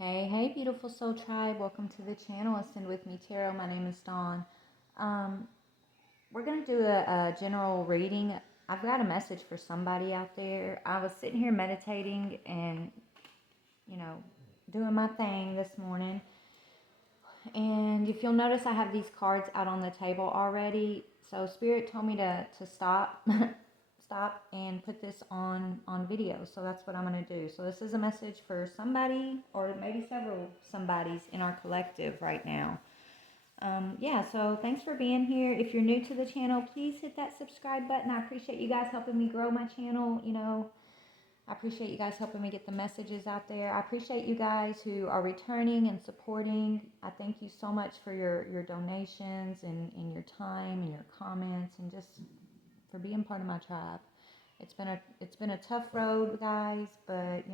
Hey, beautiful soul tribe. Welcome to the channel. Ascend with me, Tarot. My name is Dawn. Um, we're going to do a general reading. I've got a message for somebody out there. I was sitting here meditating and, doing my thing this morning. And if you'll notice, I have these cards out on the table already. So Spirit told me to stop. Stop and put this on video. So that's what I'm going to do. So this is a message for somebody, or maybe several somebodies in our collective right now. Yeah, so thanks for being here. If you're new to the channel, please hit that subscribe button. I appreciate you guys helping me grow my channel. I appreciate you guys helping me get the messages out there. I appreciate you guys who are returning and supporting. I thank you so much for your donations and your time and your comments, and just for being part of my tribe. It's been a tough road, guys, but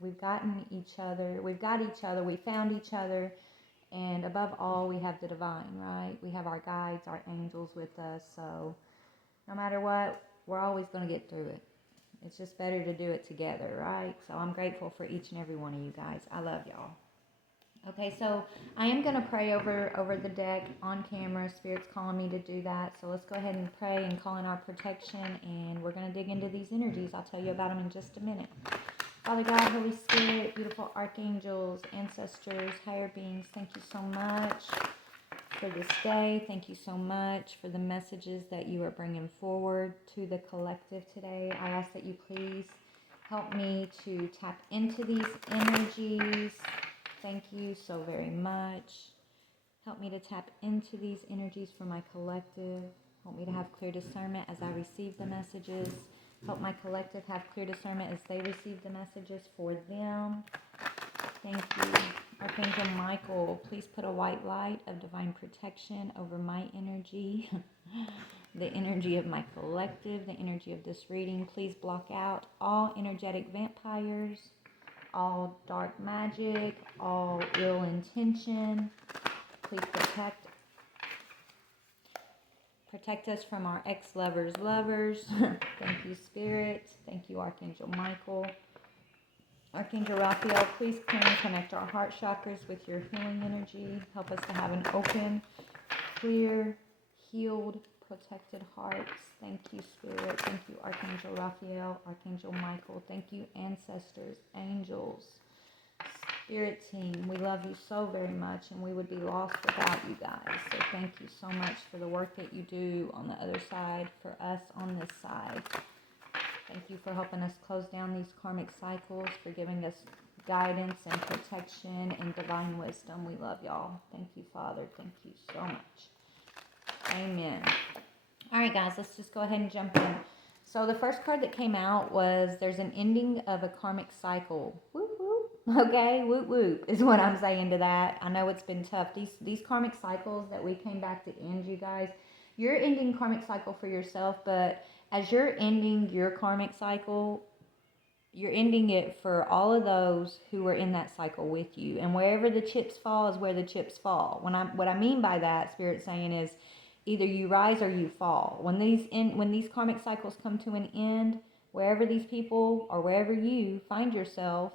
we've gotten each other. We've got each other. We found each other, and above all, we have the divine, right? We have our guides, our angels with us. So no matter what, we're always going to get through it. It's just better to do it together, right? So I'm grateful for each and every one of you guys. I love y'all. Okay, so I am going to pray over the deck on camera. Spirit's calling me to do that. So let's go ahead and pray and call in our protection, and we're going to dig into these energies. I'll tell you about them in just a minute. Father God, Holy Spirit, beautiful archangels, ancestors, higher beings, thank you so much for this day. Thank you so much for the messages that you are bringing forward to the collective today. I ask that you please help me to tap into these energies. Thank you so very much. Help me to tap into these energies for my collective. Help me to have clear discernment as I receive the messages. Help my collective have clear discernment as they receive the messages for them. Thank you. Archangel Michael, please put a white light of divine protection over my energy, the energy of my collective, the energy of this reading. Please block out all energetic vampires, all dark magic, all ill intention. Please protect us from our ex-lovers' lovers. Thank you, Spirit. Thank you, Archangel Michael. Archangel Raphael, please clear and connect our heart chakras with your healing energy. Help us to have an open, clear, healed, protected hearts. Thank you, Spirit. Thank you, Archangel Raphael, Archangel Michael. Thank you, ancestors, angels, Spirit team. We love you so very much, and we would be lost without you guys. So thank you so much for the work that you do on the other side, for us on this side. Thank you for helping us close down these karmic cycles, for giving us guidance and protection and divine wisdom. We love y'all. Thank you, Father. Thank you so much. Amen. All right, guys, let's just go ahead and jump in. So the first card that came out was there's an ending of a karmic cycle. Whoop, whoop. Okay, whoop, whoop is what I'm saying to that. I know it's been tough. These karmic cycles that we came back to end, you guys, you're ending karmic cycle for yourself, but as you're ending your karmic cycle, you're ending it for all of those who were in that cycle with you. And wherever the chips fall is where the chips fall. What I mean by that, Spirit saying, is either you rise or you fall. When these karmic cycles come to an end, wherever these people or wherever you find yourself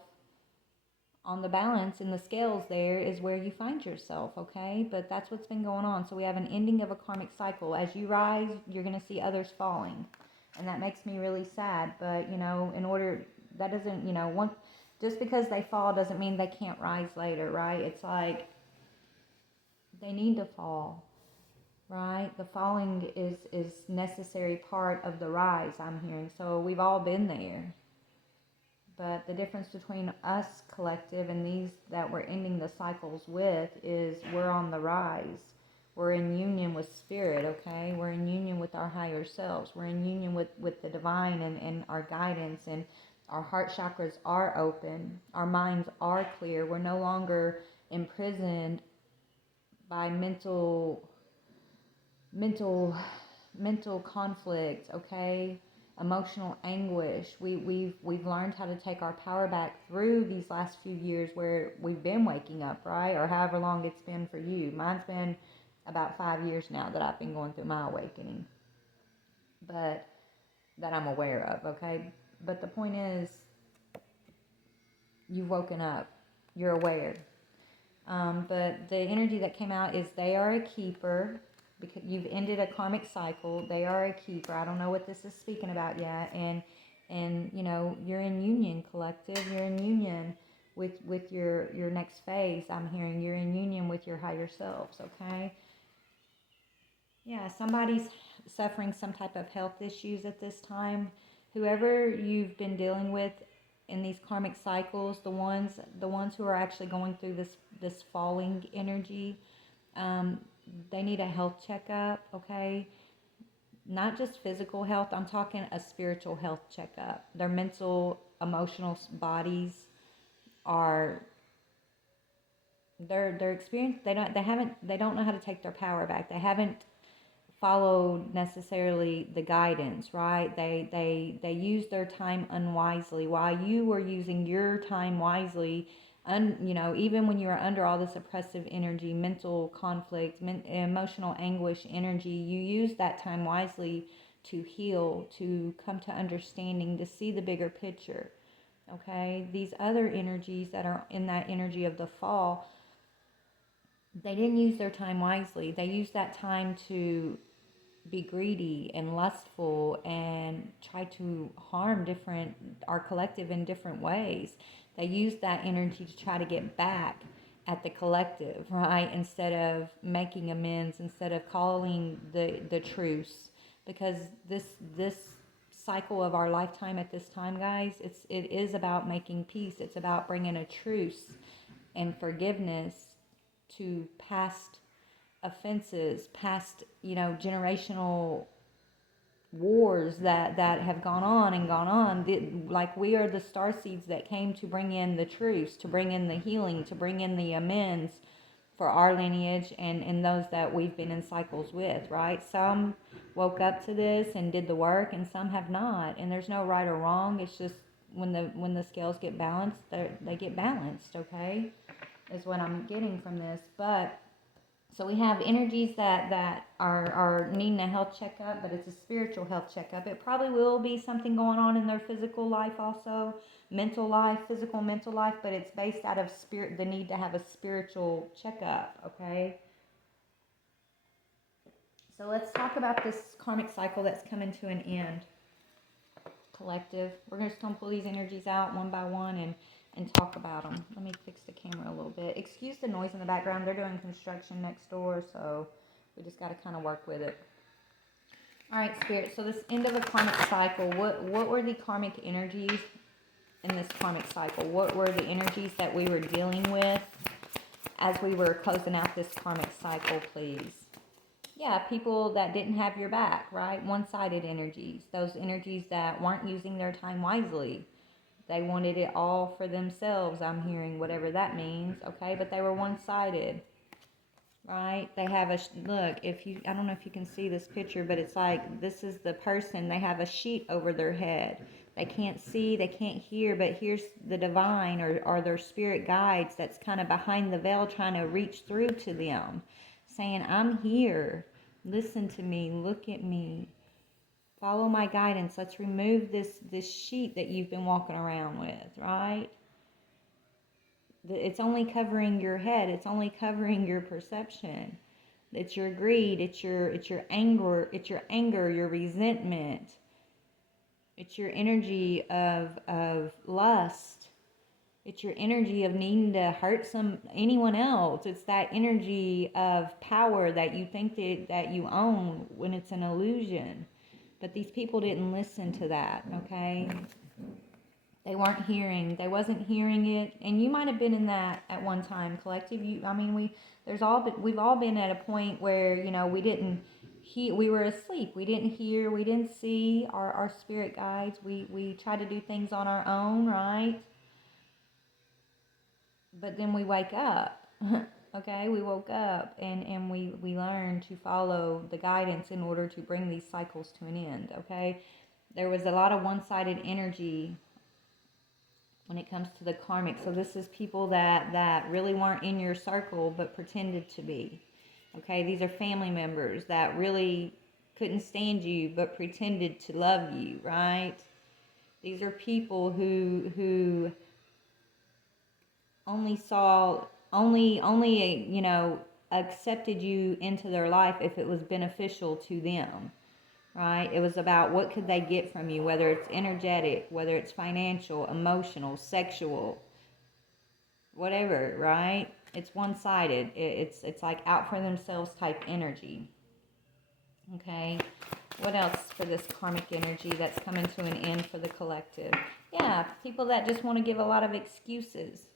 on the balance in the scales, there is where you find yourself, okay? But that's what's been going on. So we have an ending of a karmic cycle. As you rise, you're going to see others falling. And that makes me really sad. But, that doesn't, just because they fall doesn't mean they can't rise later, right? It's like they need to fall, right? The falling is necessary part of the rise, I'm hearing. So we've all been there. But the difference between us collective and these that we're ending the cycles with is we're on the rise. We're in union with Spirit, okay? We're in union with our higher selves. We're in union with the divine and our guidance, and our heart chakras are open. Our minds are clear. We're no longer imprisoned by mental conflict, okay? Emotional anguish. We've learned how to take our power back through these last few years where we've been waking up, right? Or however long it's been for you. Mine's been about 5 years now that I've been going through my awakening, but that I'm aware of, okay? But the point is, you've woken up. you're aware. But the energy that came out is they are a keeper, because you've ended a karmic cycle. They are a keeper. I don't know what this is speaking about yet. And you know, you're in union, collective. You're in union with your next phase. I'm hearing you're in union with your higher selves, okay? Yeah, somebody's suffering some type of health issues at this time. Whoever you've been dealing with in these karmic cycles, the ones who are actually going through this falling energy, um, they need a health checkup, okay? Not just physical health, I'm talking a spiritual health checkup. Their mental, emotional bodies are they're experienced. They don't know how to take their power back. They haven't followed necessarily the guidance, right? They use their time unwisely while you were using your time wisely. You know, even when you were under all this oppressive energy, mental conflict, emotional anguish energy, you use that time wisely to heal, to come to understanding, to see the bigger picture. Okay, these other energies that are in that energy of the fall, they didn't use their time wisely. They used that time to be greedy and lustful and try to harm our collective in different ways. They use that energy to try to get back at the collective, right? Instead of making amends, instead of calling the truce. Because this cycle of our lifetime at this time, guys, it is about making peace. It's about bringing a truce and forgiveness to past offenses, past, you know, generational wars that have gone on and gone on. Like, we are the star seeds that came to bring in the truce, to bring in the healing, to bring in the amends for our lineage and those that we've been in cycles with, right? Some woke up to this and did the work, and some have not. And there's no right or wrong. It's just when the scales get balanced, they get balanced, okay? Is what I'm getting from this. But so we have energies that are needing a health checkup, but it's a spiritual health checkup. It probably will be something going on in their physical life also, mental life, physical, mental life, but it's based out of spirit, the need to have a spiritual checkup, okay? So let's talk about this karmic cycle that's coming to an end. Collective. We're just going to pull these energies out one by one and talk about them. Let me fix the camera a little bit. Excuse the noise in the background. They're doing construction next door, so we just got to kind of work with it. All right, Spirit. So this end of the karmic cycle, what were the karmic energies in this karmic cycle? What were the energies that we were dealing with as we were closing out this karmic cycle, please? Yeah, people that didn't have your back, right? One-sided energies. Those energies that weren't using their time wisely. They wanted it all for themselves, I'm hearing, whatever that means, okay? But they were one-sided, right? They have look, I don't know if you can see this picture, but it's like, this is the person, they have a sheet over their head. They can't see, they can't hear, but here's the divine or their spirit guides that's kind of behind the veil trying to reach through to them, saying, I'm here, listen to me, look at me. Follow my guidance. Let's remove this sheet that you've been walking around with, right? It's only covering your head. It's only covering your perception. It's your greed. It's your anger. It's your anger. Your resentment. It's your energy of lust. It's your energy of needing to hurt anyone else. It's that energy of power that you think that you own when it's an illusion. But these people didn't listen to that, okay? They weren't hearing. They wasn't hearing it. And you might have been in that at one time, collective. We've all been at a point where, you know, we didn't hear, we were asleep. We didn't hear, we didn't see our spirit guides. We tried to do things on our own, right? But then we wake up. Okay, we woke up and we learned to follow the guidance in order to bring these cycles to an end, okay? There was a lot of one-sided energy when it comes to the karmic. So this is people that really weren't in your circle but pretended to be, okay? These are family members that really couldn't stand you but pretended to love you, right? These are people who only saw, only, you know, accepted you into their life if it was beneficial to them, right? It was about what could they get from you, whether it's energetic, whether it's financial, emotional, sexual, whatever, right? It's one-sided. It's like out for themselves type energy. Okay, what else for this karmic energy that's coming to an end for the collective? Yeah, people that just want to give a lot of excuses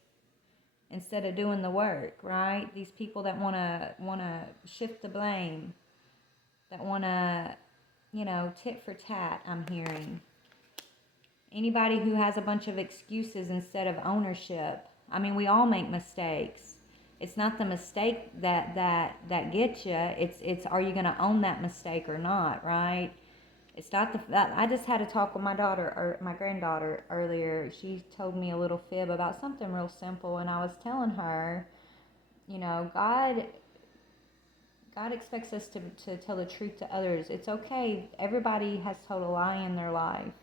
instead of doing the work, right? These people that want to shift the blame, that want to, you know, tit for tat, I'm hearing. Anybody who has a bunch of excuses instead of ownership. I mean, we all make mistakes. It's not the mistake that gets you. It's are you going to own that mistake or not, right? It's not I just had a talk with my daughter, or my granddaughter earlier. She told me a little fib about something real simple, and I was telling her, you know, God expects us to tell the truth to others. It's okay. Everybody has told a lie in their life,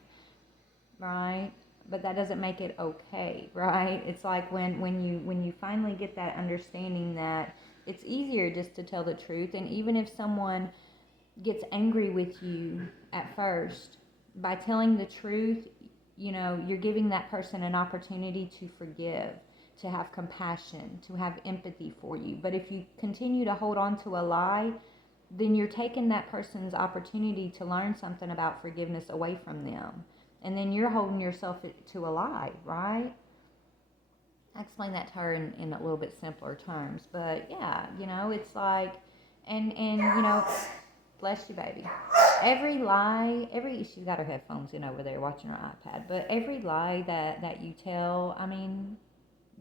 right? But that doesn't make it okay, right? It's like when you finally get that understanding that it's easier just to tell the truth, and even if someone gets angry with you at first, by telling the truth, you know, you're giving that person an opportunity to forgive, to have compassion, to have empathy for you. But if you continue to hold on to a lie, then you're taking that person's opportunity to learn something about forgiveness away from them. And then you're holding yourself to a lie, right? I explained that to her in a little bit simpler terms. But yeah, you know, it's like, and you know, bless you, baby. Every lie, she's got her headphones in over there watching her iPad, but every lie that you tell, I mean,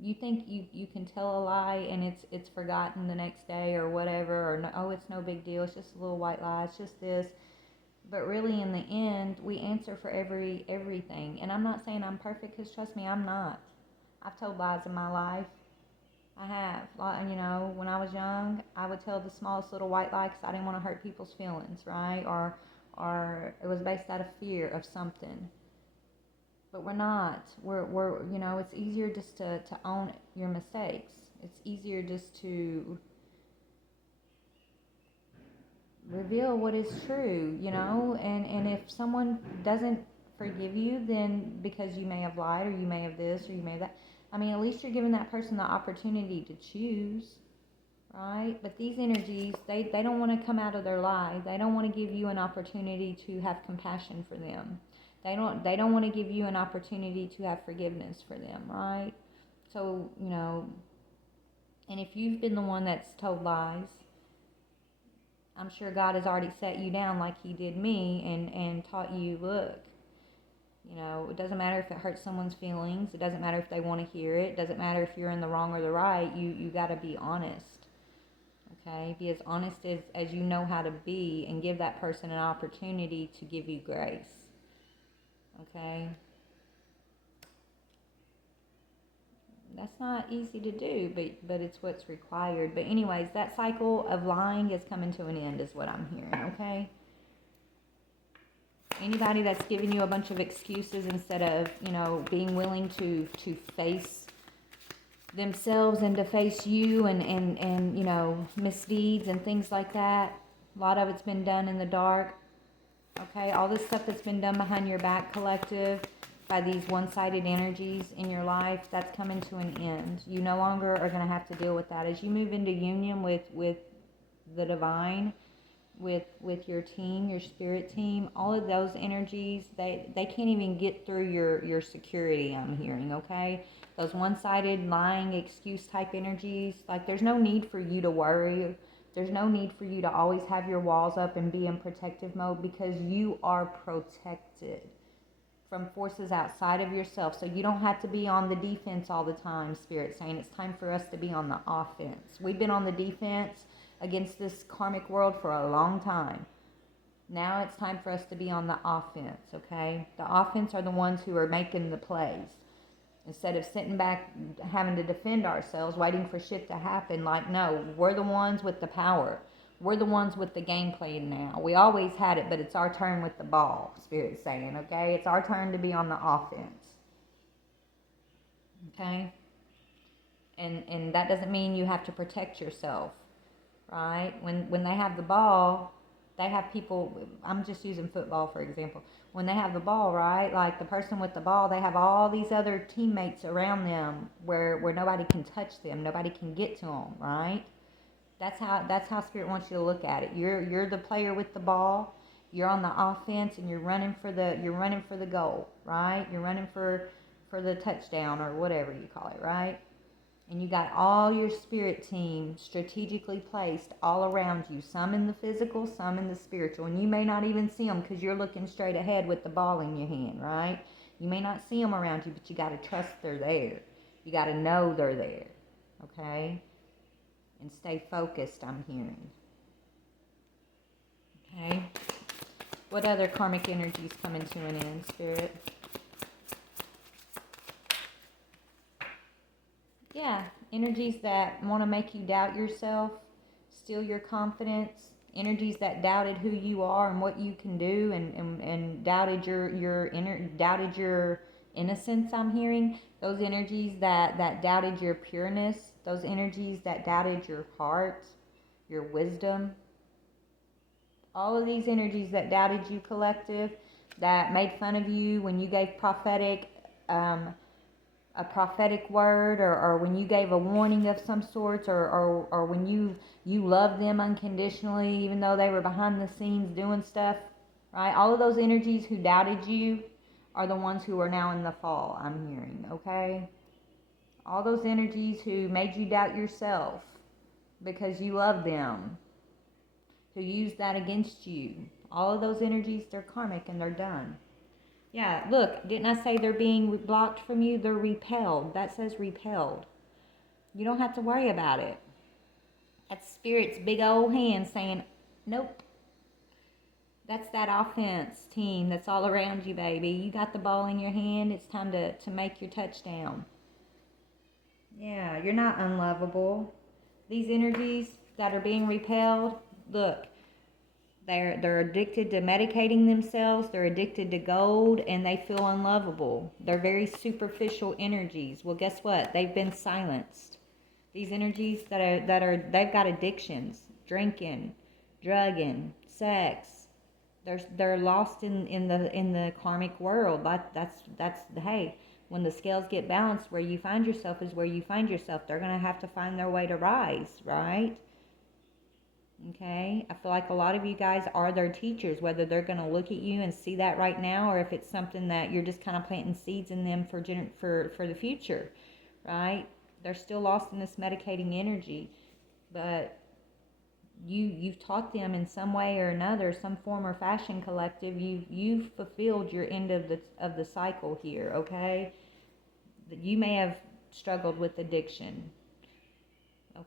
you think you can tell a lie and it's forgotten the next day or whatever, or no, oh, it's no big deal, it's just a little white lie, it's just this. But really, in the end, we answer for everything. And I'm not saying I'm perfect, because trust me, I'm not. I've told lies in my life. I have. You know, when I was young, I would tell the smallest little white lie because I didn't want to hurt people's feelings, right? Or it was based out of fear of something. But we're not. We're you know, it's easier just to own your mistakes. It's easier just to reveal what is true, you know, and if someone doesn't forgive you, then because you may have lied, or you may have this, or you may have that, I mean, at least you're giving that person the opportunity to choose, right? But these energies, they don't want to come out of their lie. They don't want to give you an opportunity to have compassion for them. They don't want to give you an opportunity to have forgiveness for them, right? So, you know, and if you've been the one that's told lies, I'm sure God has already set you down like he did me, and taught you, look, you know, it doesn't matter if it hurts someone's feelings. It doesn't matter if they want to hear it. It doesn't matter if you're in the wrong or the right. You got to be honest, okay? Be as honest as you know how to be, and give that person an opportunity to give you grace, okay? That's not easy to do, but it's what's required. But anyways, that cycle of lying is coming to an end, is what I'm hearing, okay? Anybody that's giving you a bunch of excuses instead of, you know, being willing to face themselves and to face you, and you know, misdeeds and things like that. A lot of it's been done in the dark, okay? All this stuff that's been done behind your back, collective, by these one-sided energies in your life, that's coming to an end. You no longer are going to have to deal with that. As you move into union with the divine, with your team, your spirit team, all of those energies, they can't even get through your security, I'm hearing, okay? Those one-sided, lying, excuse type energies, like, there's no need for you to worry. There's no need for you to always have your walls up and be in protective mode, because you are protected from forces outside of yourself. So you don't have to be on the defense all the time, Spirit saying it's time for us to be on the offense. We've been on the defense against this karmic world for a long time. Now it's time for us to be on the offense, okay? The offense are the ones who are making the plays. Instead of sitting back having to defend ourselves, waiting for shit to happen, like, no, we're the ones with the power. We're the ones with the gameplay now. We always had it, but it's our turn with the ball, Spirit's saying, okay? It's our turn to be on the offense. Okay? And that doesn't mean you have to protect yourself, right? When they have the ball, they have people, I'm just using football for example. When they have the ball, right, like the person with the ball, they have all these other teammates around them where nobody can touch them, nobody can get to them, right? That's how Spirit wants you to look at it. You're the player with the ball. You're on the offense, and you're running for the goal, right? You're running for the touchdown or whatever you call it, right? And you got all your spirit team strategically placed all around you. Some in the physical, some in the spiritual. And you may not even see them because you're looking straight ahead with the ball in your hand, right? You may not see them around you, but you got to trust they're there. You got to know they're there, okay? And stay focused, I'm hearing. Okay? What other karmic energies coming to an end, Spirit? Yeah, energies that want to make you doubt yourself, steal your confidence, energies that doubted who you are and what you can do, and doubted doubted your innocence, I'm hearing. Those energies that doubted your pureness, those energies that doubted your heart, your wisdom. All of these energies that doubted you, collective, that made fun of you when you gave a prophetic word, or when you gave a warning of some sorts, or when you loved them unconditionally even though they were behind the scenes doing stuff, right? All of those energies who doubted you are the ones who are now in the fall, I'm hearing, okay? All those energies who made you doubt yourself because you love them, who used that against you, all of those energies, they're karmic and they're done. Yeah, look, didn't I say they're being blocked from you? They're repelled. That says repelled. You don't have to worry about it. That's Spirit's big old hand saying, nope. That's that offense team that's all around you, baby. You got the ball in your hand. It's time to make your touchdown. Yeah, you're not unlovable. These energies that are being repelled, look, they're addicted to medicating themselves, they're addicted to gold, and they feel unlovable. They're very superficial energies. Well, guess what? They've been silenced. These energies they've got addictions, drinking, drugging, sex. They're lost in the karmic world. That's hey, when the scales get balanced, where you find yourself is where you find yourself. They're gonna have to find their way to rise, right? Okay, I feel like a lot of you guys are their teachers, whether they're going to look at you and see that right now, or if it's something that you're just kind of planting seeds in them for the future, right? They're still lost in this medicating energy, but you've taught them in some way or another, some form or fashion, collective. You've fulfilled your end of the cycle here, okay? You may have struggled with addiction,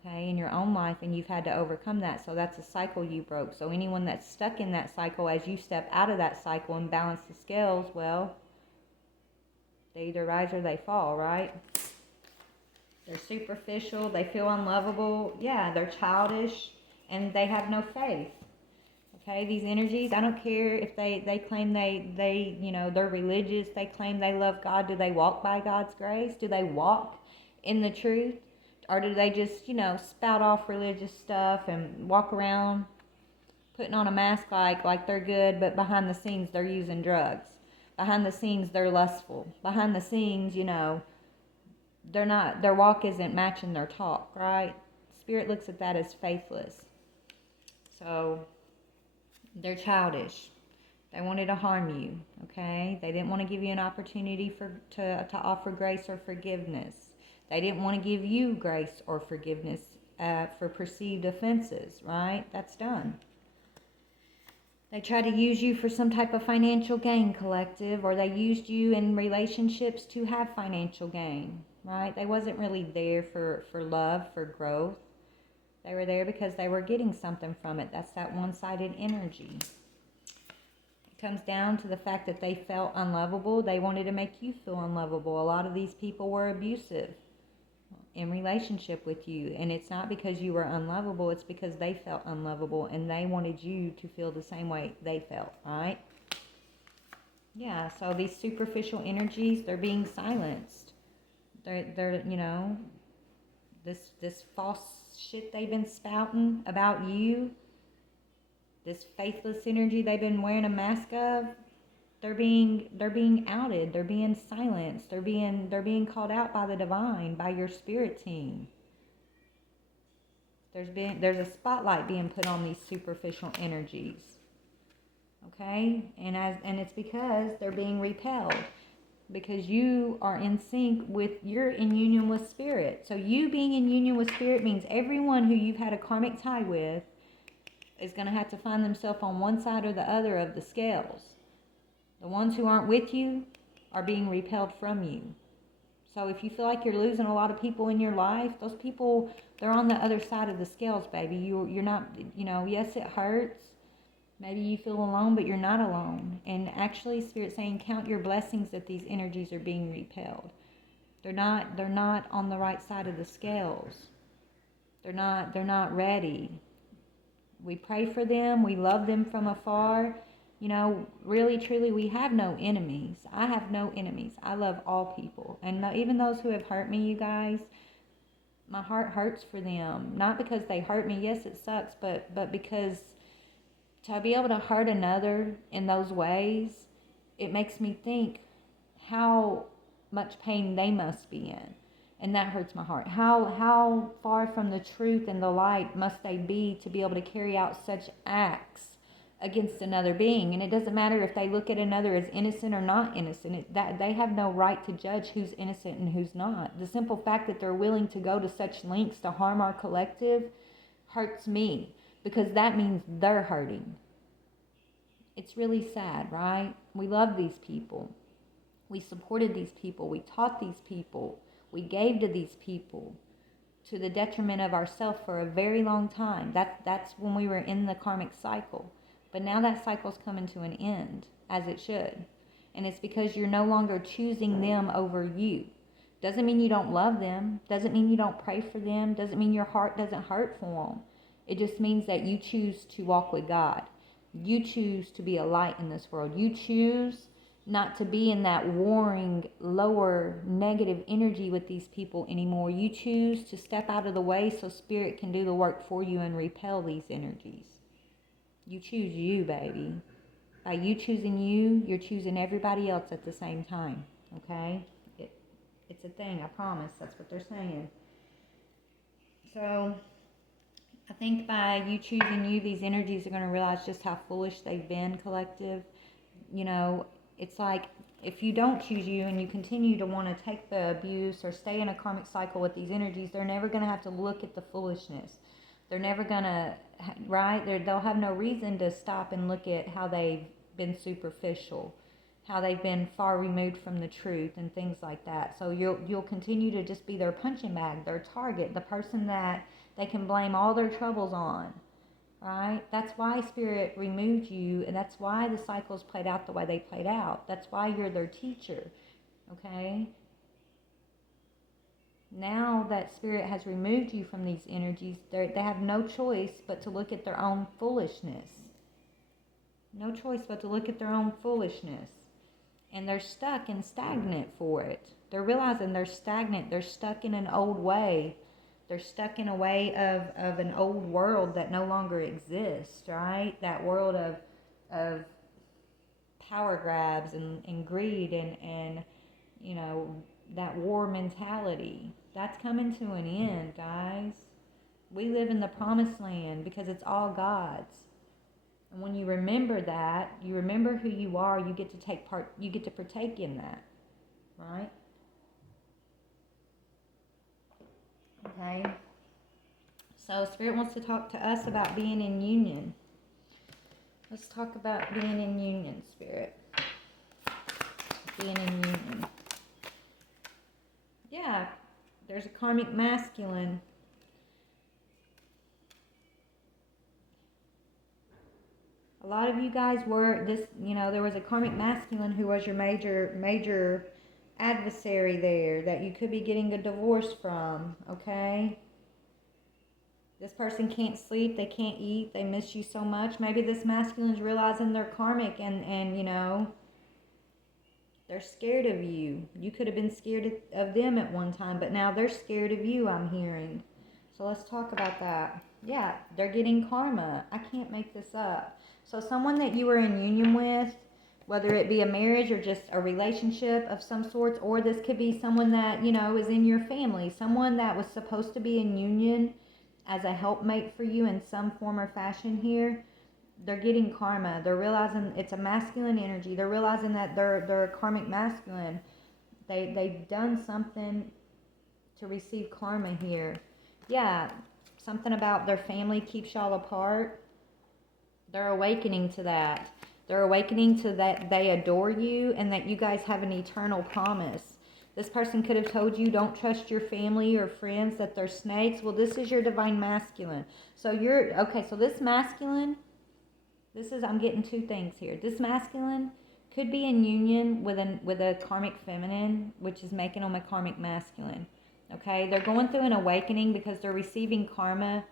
okay, in your own life, and you've had to overcome that. So that's a cycle you broke. So anyone that's stuck in that cycle, as you step out of that cycle and balance the scales, well, they either rise or they fall, right? They're superficial, they feel unlovable, yeah, they're childish, and they have no faith. Okay, these energies, I don't care if they claim they they're religious, they claim they love God. Do they walk by God's grace? Do they walk in the truth? Or do they just, spout off religious stuff and walk around putting on a mask like they're good, but behind the scenes they're using drugs. Behind the scenes they're lustful. Behind the scenes, they're not, their walk isn't matching their talk, right? Spirit looks at that as faithless. So they're childish. They wanted to harm you, okay? They didn't want to give you an opportunity to offer grace or forgiveness. They didn't want to give you grace or forgiveness for perceived offenses, right? That's done. They tried to use you for some type of financial gain, collective, or they used you in relationships to have financial gain, right? They wasn't really there for love, for growth. They were there because they were getting something from it. That's that one-sided energy. It comes down to the fact that they felt unlovable. They wanted to make you feel unlovable. A lot of these people were abusive in relationship with you, and it's not because you were unlovable, it's because they felt unlovable and they wanted you to feel the same way they felt, right? Yeah, so these superficial energies, they're being silenced. They're this false shit they've been spouting about you, this faithless energy they've been wearing a mask of, they're being outed, they're being silenced, they're being called out by the divine, by your spirit team. There's a spotlight being put on these superficial energies. Okay? And it's because they're being repelled. Because you are in sync with, you're in union with spirit. So you being in union with spirit means everyone who you've had a karmic tie with is going to have to find themselves on one side or the other of the scales. The ones who aren't with you are being repelled from you. So if you feel like you're losing a lot of people in your life, those people, they're on the other side of the scales, baby. You're not, yes, it hurts. Maybe you feel alone, but you're not alone. And actually, Spirit's saying, count your blessings that these energies are being repelled. They're not on the right side of the scales. They're not ready. We pray for them. We love them from afar. Really, truly, we have no enemies. I have no enemies. I love all people. And even those who have hurt me, you guys, my heart hurts for them. Not because they hurt me. Yes, it sucks, but because to be able to hurt another in those ways, it makes me think how much pain they must be in. And that hurts my heart. How far from the truth and the light must they be to be able to carry out such acts against another being? And it doesn't matter if they look at another as innocent or not innocent. That they have no right to judge who's innocent and who's not. The simple fact that they're willing to go to such lengths to harm our collective hurts me, because that means they're hurting. It's really sad, right? We love these people. We supported these people. We taught these people. We gave to these people to the detriment of ourselves for a very long time. That's when we were in the karmic cycle. But now that cycle's coming to an end, as it should. And it's because you're no longer choosing them over you. Doesn't mean you don't love them. Doesn't mean you don't pray for them. Doesn't mean your heart doesn't hurt for them. It just means that you choose to walk with God. You choose to be a light in this world. You choose not to be in that warring, lower, negative energy with these people anymore. You choose to step out of the way so Spirit can do the work for you and repel these energies. You choose you, baby. By you choosing you, you're choosing everybody else at the same time. Okay? It's a thing, I promise. That's what they're saying. So I think by you choosing you, these energies are going to realize just how foolish they've been, collective. It's like if you don't choose you and you continue to want to take the abuse or stay in a karmic cycle with these energies, they're never going to have to look at the foolishness. They're never going to, right? They'll have no reason to stop and look at how they've been superficial, how they've been far removed from the truth and things like that. So you'll continue to just be their punching bag, their target, the person that they can blame all their troubles on, right? That's why Spirit removed you, and that's why the cycles played out the way they played out. That's why you're their teacher, okay? Now that Spirit has removed you from these energies, they have no choice but to look at their own foolishness. No choice but to look at their own foolishness. And they're stuck and stagnant for it. They're realizing they're stagnant. They're stuck in an old way. They're stuck in a way of an old world that no longer exists, right? That world of power grabs and greed and that war mentality. That's coming to an end, guys. We live in the promised land because it's all God's. And when you remember that, you remember who you are, you get to take part, you get to partake in that, right? Okay. So Spirit wants to talk to us about being in union. Let's talk about being in union, Spirit. Being in union. Yeah, there's a karmic masculine. A lot of you guys were there was a karmic masculine who was your major adversary there that you could be getting a divorce from, okay? This person can't sleep, they can't eat, they miss you so much. Maybe this masculine's realizing they're karmic and They're scared of you. You could have been scared of them at one time, but now they're scared of you, I'm hearing. So let's talk about that. Yeah, they're getting karma. I can't make this up. So someone that you were in union with, whether it be a marriage or just a relationship of some sorts, or this could be someone that, you know, is in your family, someone that was supposed to be in union as a helpmate for you in some form or fashion here, they're getting karma. They're realizing it's a masculine energy. They're realizing that they're a karmic masculine. They've done something to receive karma here. Yeah, something about their family keeps y'all apart. They're awakening to that. They're awakening to that they adore you and that you guys have an eternal promise. This person could have told you don't trust your family or friends, that they're snakes. Well, this is your divine masculine. So you're, okay, so this masculine, I'm getting two things here. This masculine could be in union with a karmic feminine, which is making them a karmic masculine. Okay, they're going through an awakening because they're receiving karma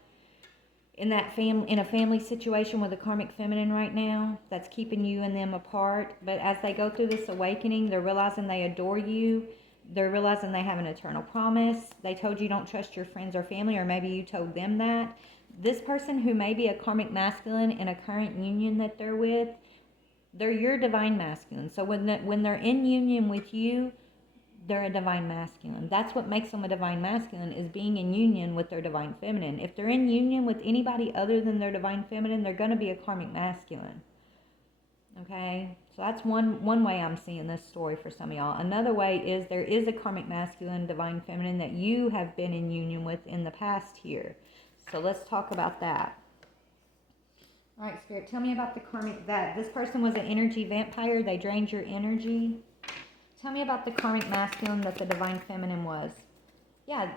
in a family situation with a karmic feminine right now that's keeping you and them apart. But as they go through this awakening, they're realizing they adore you. They're realizing they have an eternal promise. They told you don't trust your friends or family, or maybe you told them that. This person who may be a karmic masculine in a current union that they're with, they're your divine masculine. So when they're in union with you, they're a divine masculine. That's what makes them a divine masculine, is being in union with their divine feminine. If they're in union with anybody other than their divine feminine, they're going to be a karmic masculine. Okay? So that's one way I'm seeing this story for some of y'all. Another way is there is a karmic masculine, divine feminine that you have been in union with in the past here. So let's talk about that. All right, Spirit, tell me about the karmic, that this person was an energy vampire. They drained your energy. Tell me about the karmic masculine that the divine feminine was. Yeah,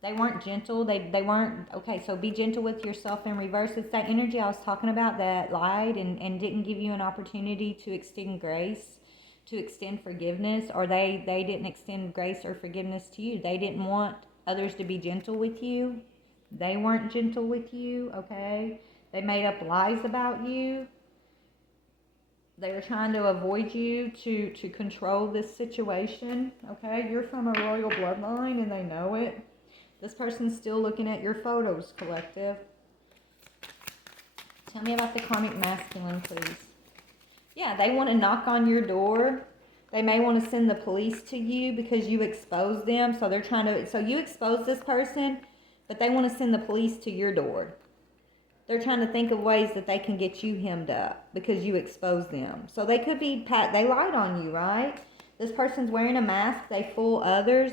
they weren't gentle. They weren't, okay, so be gentle with yourself in reverse. It's that energy I was talking about that lied and didn't give you an opportunity to extend grace, to extend forgiveness, or they didn't extend grace or forgiveness to you. They didn't want others to be gentle with you. They weren't gentle with you, okay? They made up lies about you. They were trying to avoid you to control this situation, okay? You're from a royal bloodline and they know it. This person's still looking at your photos, collective. Tell me about the karmic masculine, please. Yeah, they want to knock on your door. They may want to send the police to you because you exposed them. So they're trying to, so you expose this person, but they want to send the police to your door. They're trying to think of ways that they can get you hemmed up because you exposed them. So they could be, they lied on you, right? This person's wearing a mask. They fool others.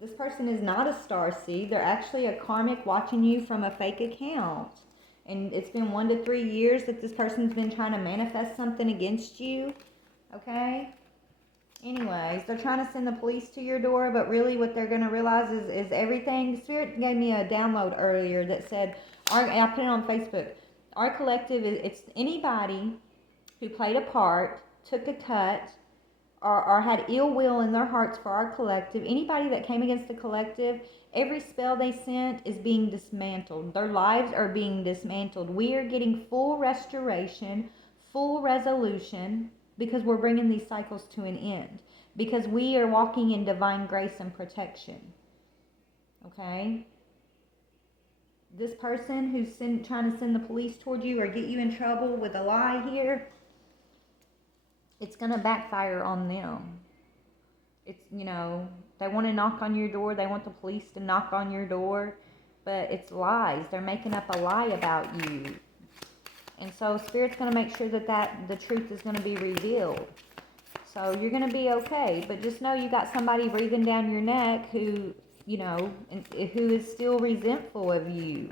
This person is not a starseed. They're actually a karmic watching you from a fake account. And it's been 1 to 3 years that this person's been trying to manifest something against you. Okay? Anyways, they're trying to send the police to your door, but really what they're going to realize is everything. Spirit gave me a download earlier that said, I put it on Facebook, our collective, it's anybody who played a part, took a cut, or had ill will in their hearts for our collective. Anybody that came against the collective, every spell they sent is being dismantled. Their lives are being dismantled. We are getting full restoration, full resolution, because we're bringing these cycles to an end. Because we are walking in divine grace and protection. Okay? This person who's trying to send the police toward you or get you in trouble with a lie here, it's going to backfire on them. It's, you know, they want to knock on your door. They want the police to knock on your door. But it's lies. They're making up a lie about you. And so Spirit's going to make sure that the truth is going to be revealed. So you're going to be okay. But just know you got somebody breathing down your neck who, you know, who is still resentful of you.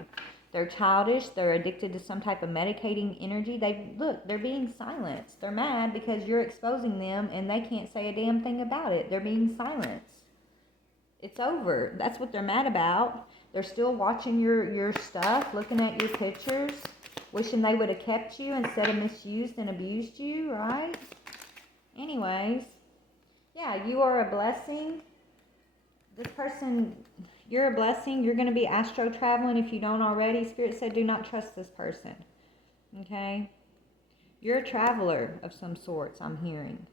They're childish. They're addicted to some type of medicating energy. They're being silenced. They're mad because you're exposing them and they can't say a damn thing about it. They're being silenced. It's over. That's what they're mad about. They're still watching your stuff, looking at your pictures, wishing they would have kept you instead of misused and abused you, right? Anyways, yeah, you are a blessing. This person, you're a blessing. You're going to be astro traveling if you don't already. Spirit said do not trust this person. Okay? You're a traveler of some sorts, I'm hearing.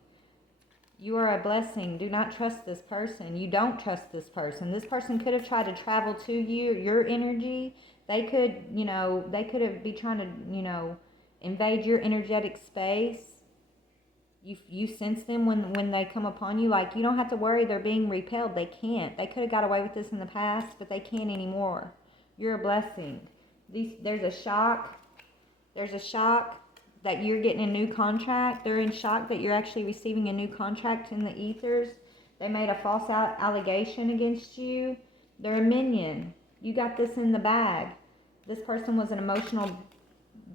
You are a blessing. Do not trust this person. You don't trust this person. This person could have tried to travel to you, your energy. They could, they could have be trying to, invade your energetic space. You sense them when they come upon you. Like, you don't have to worry they're being repelled. They can't. They could have got away with this in the past, but they can't anymore. You're a blessing. There's a shock. There's a shock that you're getting a new contract. They're in shock that you're actually receiving a new contract in the ethers. They made a false allegation against you. They're a minion. You got this in the bag. This person was an emotional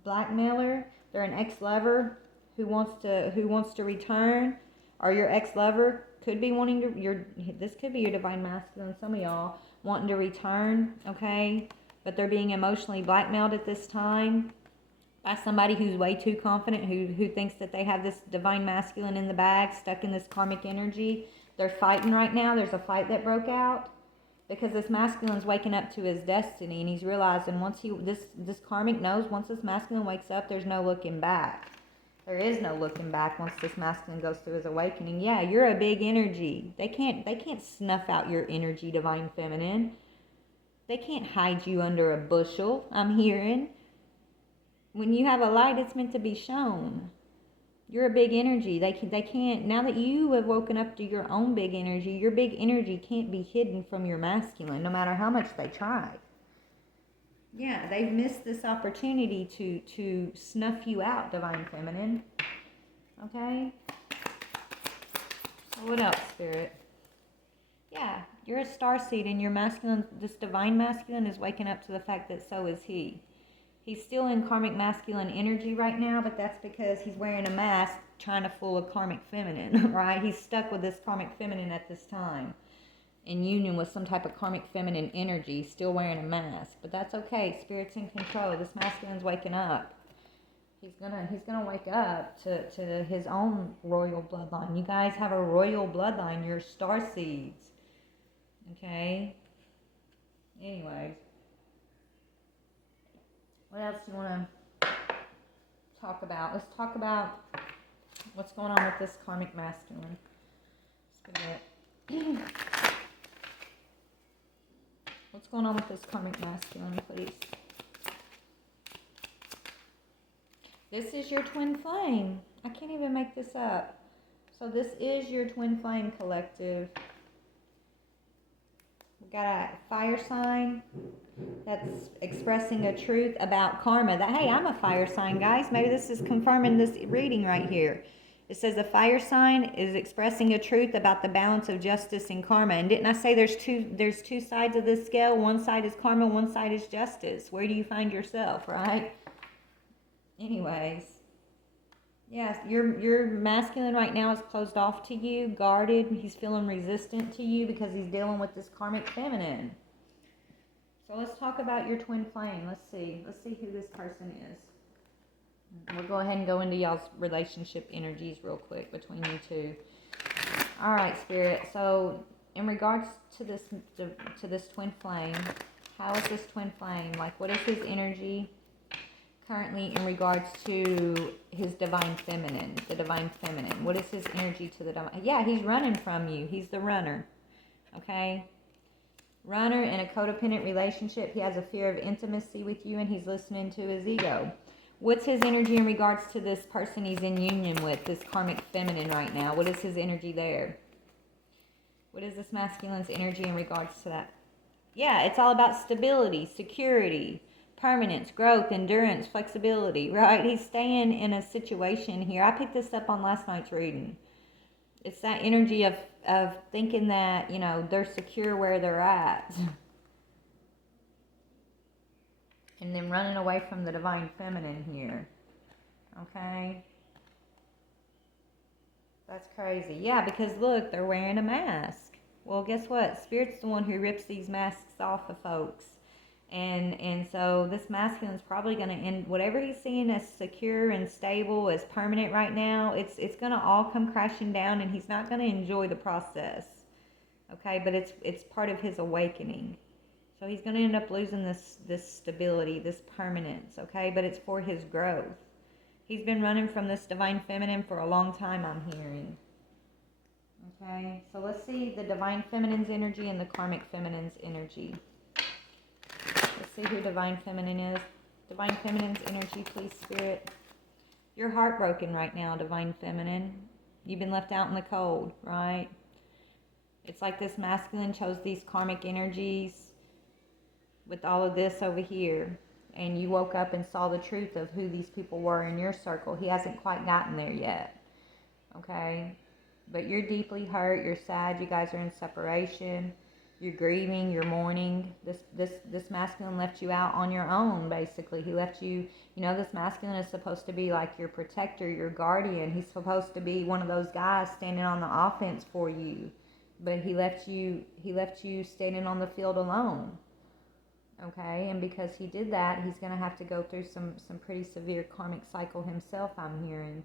blackmailer. They're an ex-lover who wants to return, or your ex-lover could be wanting to. This could be your divine masculine. Some of y'all wanting to return, okay? But they're being emotionally blackmailed at this time by somebody who's way too confident, who thinks that they have this divine masculine in the bag, stuck in this karmic energy. They're fighting right now. There's a fight that broke out because this masculine's waking up to his destiny, and he's realizing this karmic knows once this masculine wakes up, there's no looking back. There is no looking back once this masculine goes through his awakening. Yeah, you're a big energy. They can't snuff out your energy, divine feminine. They can't hide you under a bushel, I'm hearing. When you have a light, it's meant to be shown. You're a big energy. They can't, now that you have woken up to your own big energy, your big energy can't be hidden from your masculine, no matter how much they try. Yeah, they've missed this opportunity to snuff you out, divine feminine. Okay? So what else, Spirit? Yeah, you're a starseed, and your masculine, this divine masculine, is waking up to the fact that so is he. He's still in karmic masculine energy right now, but that's because he's wearing a mask trying to fool a karmic feminine, right? He's stuck with this karmic feminine at this time, in union with some type of karmic feminine energy, still wearing a mask. But that's okay. Spirit's in control. This masculine's waking up. He's gonna wake up to his own royal bloodline. You guys have a royal bloodline. You're starseeds. Okay? Anyways. What else do you want to talk about? Let's talk about what's going on with this karmic masculine. What's going on with this karmic masculine, please? This is your twin flame. I can't even make this up. So this is your twin flame collective. We got a fire sign that's expressing a truth about karma. That, hey, I'm a fire sign, guys. Maybe this is confirming this reading right here. It says a fire sign is expressing a truth about the balance of justice and karma. And didn't I say there's two sides of this scale? One side is karma, one side is justice. Where do you find yourself, right? Anyways. Yes, your masculine right now is closed off to you, guarded. He's feeling resistant to you because he's dealing with this karmic feminine. So let's talk about your twin flame. Let's see who this person is. We'll go ahead and go into y'all's relationship energies real quick between you two. All right, Spirit. So in regards to this twin flame, how is this twin flame? Like, what is his energy currently in regards to his divine feminine, the divine feminine? What is his energy to the divine? Yeah, he's running from you. He's the runner. Okay? Runner in a codependent relationship. He has a fear of intimacy with you, and he's listening to his ego. What's his energy in regards to this person he's in union with, this karmic feminine right now? What is his energy there? What is this masculine's energy in regards to that? Yeah, it's all about stability, security, permanence, growth, endurance, flexibility, right? He's staying in a situation here. I picked this up on last night's reading. It's that energy of thinking that, they're secure where they're at. And then running away from the divine feminine here. Okay? That's crazy. Yeah, because look, they're wearing a mask. Well, guess what? Spirit's the one who rips these masks off of folks. And so this masculine's probably going to end, whatever he's seeing as secure and stable, as permanent right now, it's going to all come crashing down, and he's not going to enjoy the process. Okay? But it's part of his awakening. So he's going to end up losing this stability, this permanence, okay? But it's for his growth. He's been running from this divine feminine for a long time, I'm hearing. Okay, so let's see the Divine Feminine's energy and the Karmic Feminine's energy. Let's see who Divine Feminine is. Divine Feminine's energy, please, Spirit. You're heartbroken right now, Divine Feminine. You've been left out in the cold, right? It's like this masculine chose these karmic energies with all of this over here. And you woke up and saw the truth of who these people were in your circle. He hasn't quite gotten there yet. Okay? But you're deeply hurt. You're sad. You guys are in separation. You're grieving. You're mourning. This masculine left you out on your own, basically. He left you, you know, this masculine is supposed to be like your protector, your guardian. He's supposed to be one of those guys standing on the offense for you. But he left you standing on the field alone. Okay, and because he did that, he's going to have to go through some pretty severe karmic cycle himself, I'm hearing.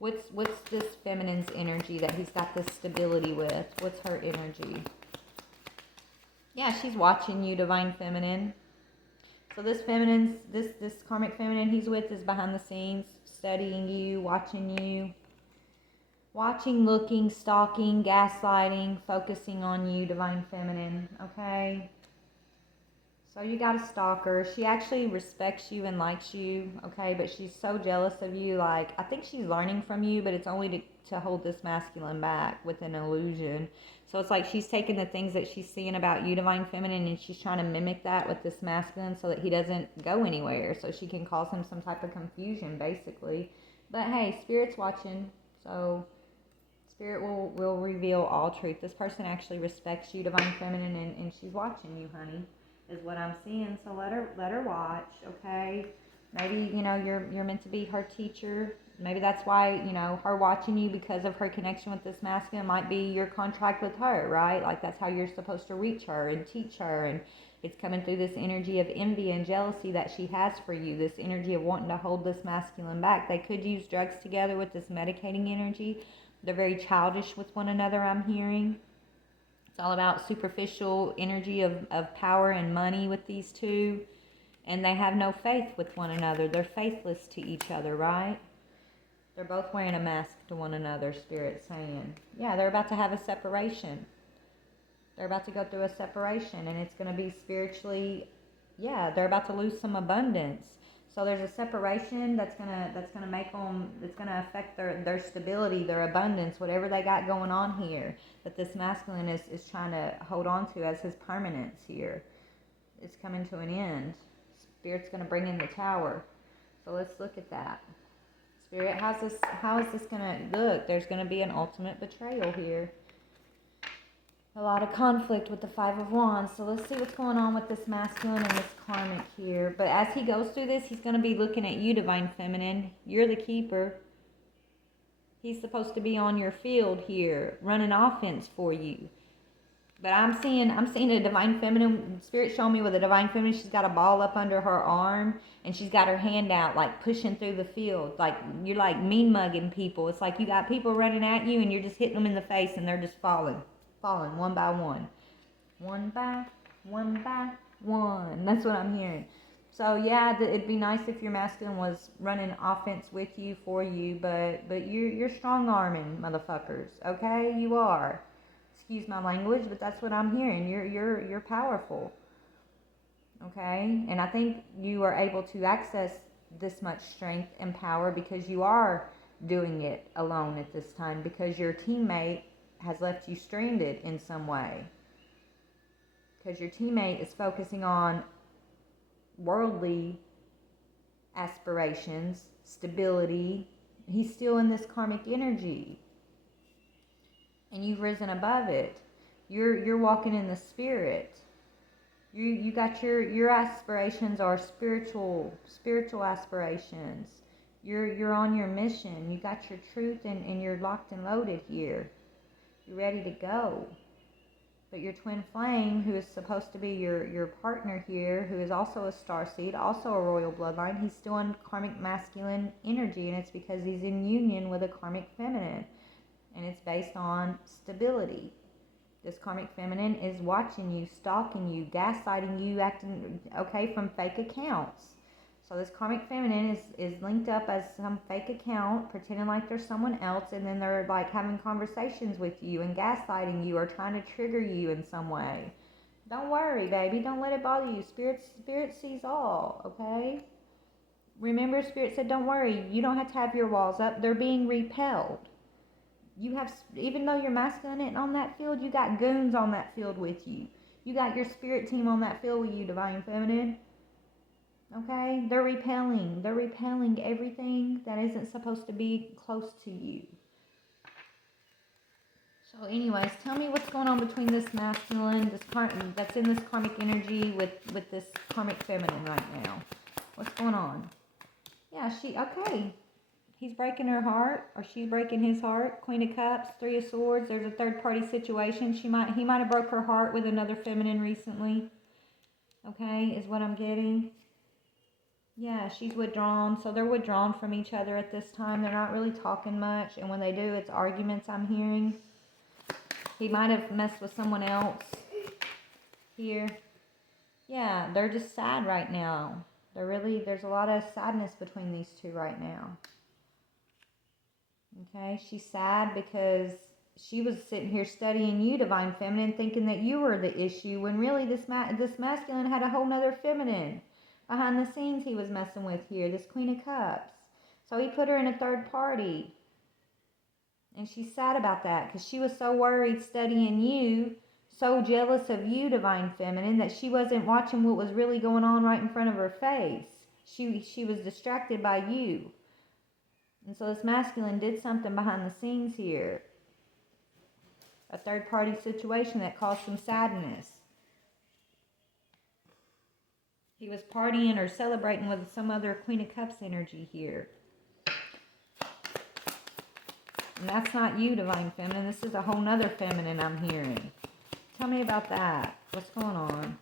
What's this feminine's energy that he's got this stability with? What's her energy? Yeah, she's watching you, Divine Feminine. So this karmic feminine he's with is behind the scenes, studying you, watching, looking, stalking, gaslighting, focusing on you, Divine Feminine, okay? So you got a stalker. She actually respects you and likes you, okay? But she's so jealous of you. Like, I think she's learning from you, but it's only to hold this masculine back with an illusion. So it's like she's taking the things that she's seeing about you, Divine Feminine, and she's trying to mimic that with this masculine so that he doesn't go anywhere. So she can cause him some type of confusion, basically. But hey, Spirit's watching. So Spirit will reveal all truth. This person actually respects you, Divine Feminine, and she's watching you, honey, is what I'm seeing. So let her watch, okay? Maybe, you know, you're meant to be her teacher. Maybe that's why, you know, her watching you because of her connection with this masculine might be your contract with her, right? Like that's how you're supposed to reach her and teach her. And it's coming through this energy of envy and jealousy that she has for you, this energy of wanting to hold this masculine back. They could use drugs together with this medicating energy. They're very childish with one another, I'm hearing. It's all about superficial energy of power and money with these two. And they have no faith with one another. They're faithless to each other, right? They're both wearing a mask to one another, Spirit's saying. Yeah, they're about to have a separation. They're about to go through a separation. And it's going to be spiritually, yeah, they're about to lose some abundance. So there's a separation that's gonna make them, it's gonna affect their stability, their abundance, whatever they got going on here, that this masculine is trying to hold on to as his permanence here. It's coming to an end. Spirit's gonna bring in the Tower. So let's look at that. Spirit, how is this gonna look? There's gonna be an ultimate betrayal here. A lot of conflict with the Five of Wands. So let's see what's going on with this masculine and this karmic here. But as he goes through this, he's going to be looking at you, Divine Feminine. You're the keeper. He's supposed to be on your field here, running offense for you. But I'm seeing a Divine Feminine. Spirit showing me with a Divine Feminine, she's got a ball up under her arm. And she's got her hand out, like pushing through the field. Like you're like mean mugging people. It's like you got people running at you and you're just hitting them in the face and they're just falling one by one. One by one. That's what I'm hearing. So yeah, it'd be nice if your masculine was running offense with you, for you, but you're strong arming motherfuckers, okay? You are. Excuse my language, but that's what I'm hearing. You're powerful. Okay? And I think you are able to access this much strength and power because you are doing it alone at this time, because your teammate has left you stranded in some way. Because your teammate is focusing on worldly aspirations, stability. He's still in this karmic energy. And you've risen above it. You're walking in the spirit. You got your aspirations are spiritual aspirations. You're on your mission. You got your truth and you're locked and loaded here. You're ready to go. But your twin flame, who is supposed to be your partner here, who is also a starseed, also a royal bloodline, he's still in karmic masculine energy, and it's because he's in union with a karmic feminine. And it's based on stability. This karmic feminine is watching you, stalking you, gaslighting you, acting okay from fake accounts. So this karmic feminine is linked up as some fake account, pretending like they're someone else, and then they're like having conversations with you and gaslighting you or trying to trigger you in some way. Don't worry, baby. Don't let it bother you. Spirit sees all, okay? Remember, Spirit said, don't worry. You don't have to have your walls up. They're being repelled. You have, even though you're masculine on that field, you got goons on that field with you. You got your spirit team on that field with you, Divine Feminine. Okay? They're repelling. They're repelling everything that isn't supposed to be close to you. So anyways, tell me what's going on between this masculine, that's in this karmic energy with this karmic feminine right now. What's going on? Yeah, okay. He's breaking her heart, or she's breaking his heart. Queen of Cups, Three of Swords. There's a third-party situation. He might have broke her heart with another feminine recently. Okay, is what I'm getting. Yeah, she's withdrawn. So they're withdrawn from each other at this time. They're not really talking much. And when they do, it's arguments I'm hearing. He might have messed with someone else here. Yeah, they're just sad right now. There's a lot of sadness between these two right now. Okay, she's sad because she was sitting here studying you, Divine Feminine, thinking that you were the issue, when really this masculine had a whole nother feminine behind the scenes he was messing with here, this Queen of Cups. So he put her in a third party. And she's sad about that because she was so worried studying you, so jealous of you, Divine Feminine, that she wasn't watching what was really going on right in front of her face. She was distracted by you. And so this masculine did something behind the scenes here. A third-party situation that caused some sadness. He was partying or celebrating with some other Queen of Cups energy here. And that's not you, Divine Feminine. This is a whole nother feminine I'm hearing. Tell me about that. What's going on?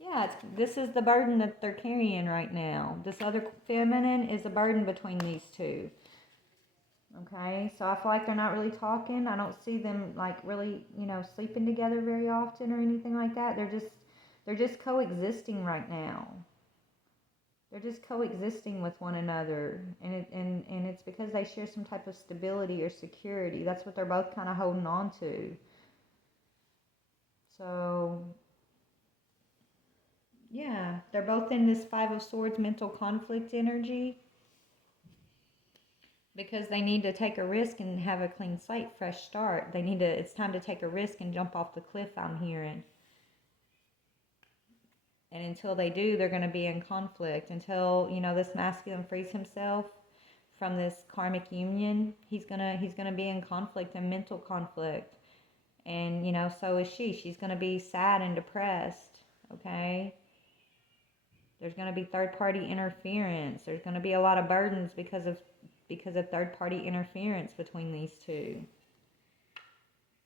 Yeah, this is the burden that they're carrying right now. This other feminine is a burden between these two. Okay, so I feel like they're not really talking. I don't see them like really, sleeping together very often or anything like that. They're just coexisting right now. They're just coexisting with one another, and it's because they share some type of stability or security. That's what they're both kind of holding on to. So, yeah, they're both in this Five of Swords mental conflict energy because they need to take a risk and have a clean slate, fresh start. It's time to take a risk and jump off the cliff, I'm hearing. And until they do, they're going to be in conflict. Until, this masculine frees himself from this karmic union, he's gonna be in conflict and mental conflict. And, so is she. She's going to be sad and depressed, okay? There's going to be third-party interference. There's going to be a lot of burdens because of third-party interference between these two.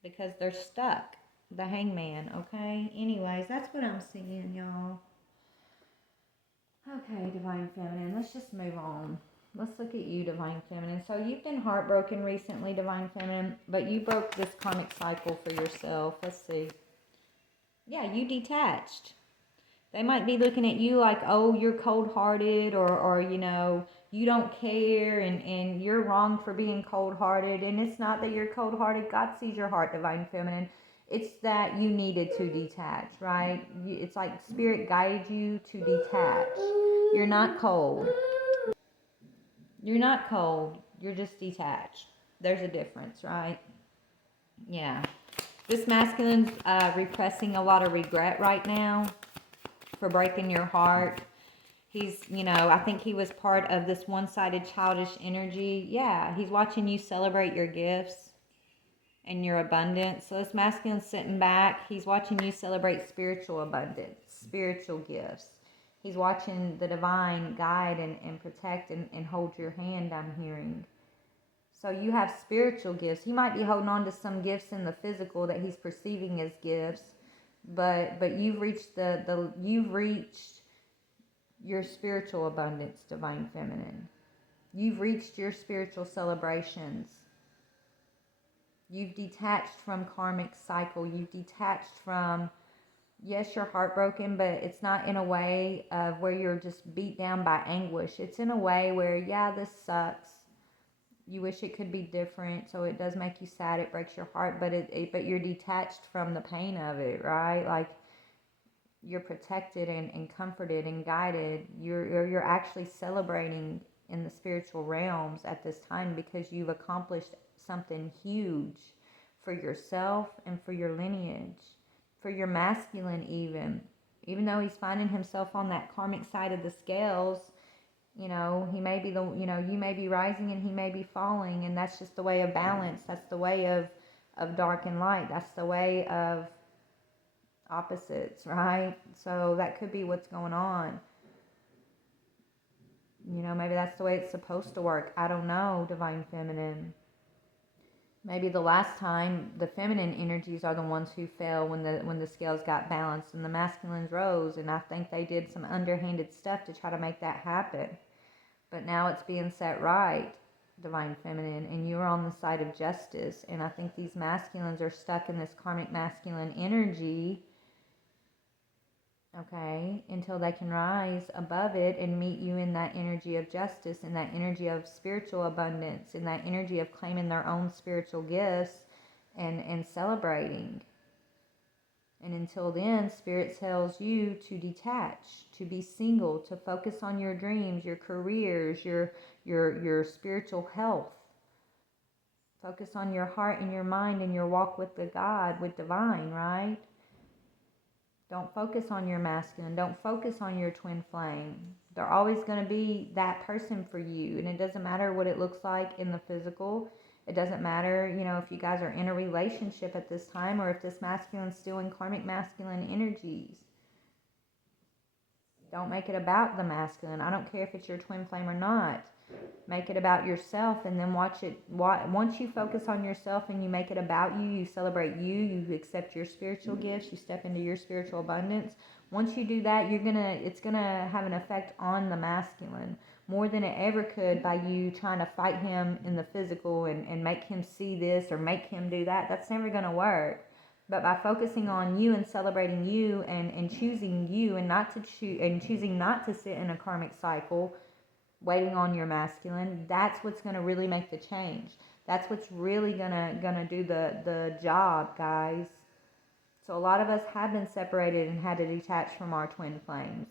Because they're stuck. The Hangman, okay? Anyways, that's what I'm seeing, y'all. Okay, Divine Feminine, let's just move on. Let's look at you, Divine Feminine. So you've been heartbroken recently, Divine Feminine, but you broke this karmic cycle for yourself. Let's see. Yeah, you detached. They might be looking at you like, oh, you're cold-hearted, or you don't care, and you're wrong for being cold-hearted. And it's not that you're cold-hearted. God sees your heart, Divine Feminine. It's that you needed to detach, right? It's like Spirit guided you to detach. You're not cold. You're not cold. You're just detached. There's a difference, right? Yeah. This masculine's repressing a lot of regret right now for breaking your heart. He's, I think he was part of this one-sided childish energy. Yeah, he's watching you celebrate your gifts and your abundance. So this masculine sitting back, he's watching you celebrate spiritual abundance, spiritual gifts. He's watching the divine guide and protect and hold your hand, I'm hearing. So you have spiritual gifts. He might be holding on to some gifts in the physical that he's perceiving as gifts, but you've reached you've reached your spiritual abundance, Divine Feminine. You've reached your spiritual celebrations. You've detached from karmic cycle. You've detached from yes, you're heartbroken, but it's not in a way of where you're just beat down by anguish. It's in a way where, yeah, this sucks. You wish it could be different, so it does make you sad. It breaks your heart, but but you're detached from the pain of it, right? Like, you're protected and comforted and guided. You're actually celebrating in the spiritual realms at this time because you've accomplished something huge for yourself and for your lineage, for your masculine even though he's finding himself on that karmic side of the scales. He may be you may be rising and he may be falling, and that's just the way of balance. That's the way of dark and light. That's the way of opposites, right? So that could be what's going on. Maybe that's the way it's supposed to work. I don't know, Divine Feminine. Maybe the last time the feminine energies are the ones who fell when the scales got balanced and the masculines rose, and I think they did some underhanded stuff to try to make that happen. But now it's being set right, Divine Feminine, and you're on the side of justice. And I think these masculines are stuck in this karmic masculine energy, okay, until they can rise above it and meet you in that energy of justice, in that energy of spiritual abundance, in that energy of claiming their own spiritual gifts and celebrating. And until then, Spirit tells you to detach, to be single, to focus on your dreams, your careers, your spiritual health. Focus on your heart and your mind and your walk with the God, with divine, right? Don't focus on your masculine. Don't focus on your twin flame. They're always going to be that person for you. And it doesn't matter what it looks like in the physical. It doesn't matter, if you guys are in a relationship at this time or if this masculine's still in karmic masculine energies. Don't make it about the masculine. I don't care if it's your twin flame or not. Make it about yourself, and then watch it. Once you focus on yourself and you make it about you, you celebrate you accept your spiritual gifts, you step into your spiritual abundance. Once you do that, it's gonna have an effect on the masculine more than it ever could by you trying to fight him in the physical and make him see this or make him do that. That's never gonna work. But by focusing on you and celebrating you and choosing you and choosing not to sit in a karmic cycle waiting on your masculine, that's what's going to really make the change. That's what's really gonna do the job, guys. So a lot of us have been separated and had to detach from our twin flames.